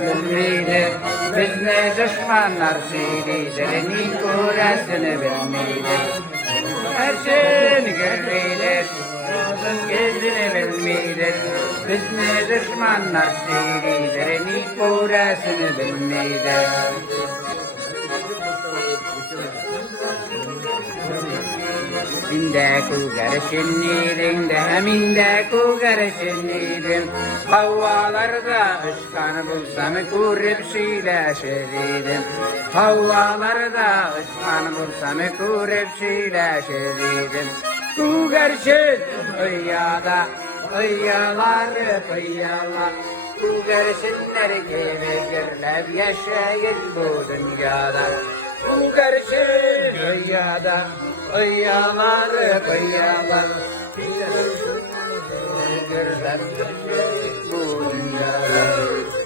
bilmeydir. Biz ne düşmanlar şeylidir, Nikurasını bilmeydir. Her şeyini görmeydir, gezini bilmeydir. Biz ne düşmanlar şeylidir, Nikurasını bilmeydir. Minde kugarışınnirin de minde kugarışınnirin Havvalarda ışkanı bulsam kurip şileşiridim Havvalarda ışkanı bulsam kurip şileşiridim Kugarışın öyyada öyyalar öyyala Kugarışınlar gibi girlep yaşayın bu dünyada Kugarışın öyyada Oyyalar, oyyalar, bu dünyada.